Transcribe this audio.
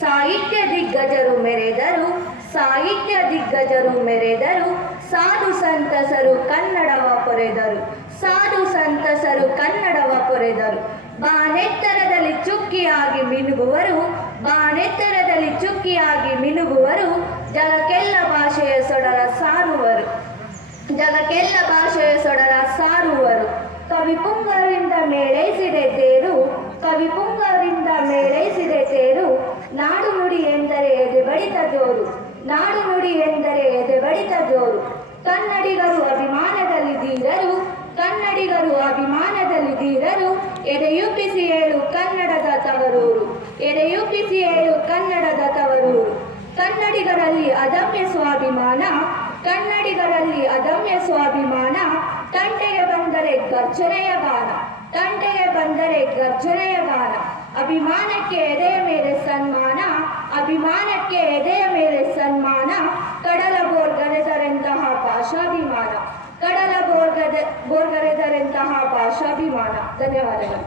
ಸಾಹಿತ್ಯ ದಿಗ್ಗಜರು ಮೆರೆದರು, ಸಾಹಿತ್ಯ ದಿಗ್ಗಜರು ಮೆರೆದರು, ಸಾಧು ಸಂತಸರು ಕನ್ನಡವ ಪೊರೆದರು, ಸಾಧು ಸಂತಸರು ಕನ್ನಡವ ಪೊರೆದರು. ಬಾನೆತ್ತರದಲ್ಲಿ ಚುಕ್ಕಿಯಾಗಿ ಮಿನುಗುವರು, ಬಾನೆತ್ತರದಲ್ಲಿ ಚುಕ್ಕಿಯಾಗಿ ಮಿನುಗುವರು, ಜಗಕ್ಕೆಲ್ಲ ಭಾಷೆಯ ಸೊಡಲ ಸಾರುವರು, ಜಗಕ್ಕೆಲ್ಲ ಭಾಷೆಯ ಸೊಡಲ ಸಾರುವರು. ಕವಿ ಪುಂಗವರಿಂದ ಮೇಳೈಸಿದೆ ತೇರು, ಕವಿ ಪುಂಗವರಿಂದ ಮೇಳೈಸಿದೆ ತೇರು, ನಾಡು ನುಡಿ ಎಂದರೆ ಎದೆ ಬಡಿತ ಜೋರು, ನಾಡು ನುಡಿ ಎಂದರೆ ಎದೆ ಬಡಿತ ಜೋರು. ಕನ್ನಡಿಗರು ಅಭಿಮಾನದಲ್ಲಿ ಧೀರರು, ಕನ್ನಡಿಗರು ಅಭಿಮಾನದಲ್ಲಿ ಧೀರರು, ಎದೆಯುಬ್ಬಿಸಿ ಏಳು ಕನ್ನಡದ ತವರೂರು, ಎದೆಯುಬ್ಬಿಸಿ ಏಳು ಕನ್ನಡದ ತವರೂರು. ಕನ್ನಡಿಗರಲ್ಲಿ ಅದಮ್ಯ ಸ್ವಾಭಿಮಾನ, ಕನ್ನಡಿಗರಲ್ಲಿ ಅದಮ್ಯ ಸ್ವಾಭಿಮಾನ, ತಂಟೆಗೆ ಬಂದರೆ ಗರ್ಜನೆಯ ಗಾನ, ತಂಟೆಗೆ ಬಂದರೆ ಗರ್ಜನೆಯ ಗಾನ. ಅಭಿಮಾನಕ್ಕೆ ಎದೆಯ ಮೇಲೆ ಸನ್ಮಾನ, ಅಭಿಮಾನಕ್ಕೆ ಎದೆಯ ಮೇಲೆ ಸನ್ಮಾನ, ಕಡಲ ಬೋರ್ಗರೆದರೆಂತಹ ಭಾಷಾಭಿಮಾನ, ಕಡಲ ಬೋರ್ಗರೆದರೆಂತಹ ಭಾಷಾಭಿಮಾನ. ಧನ್ಯವಾದಗಳು.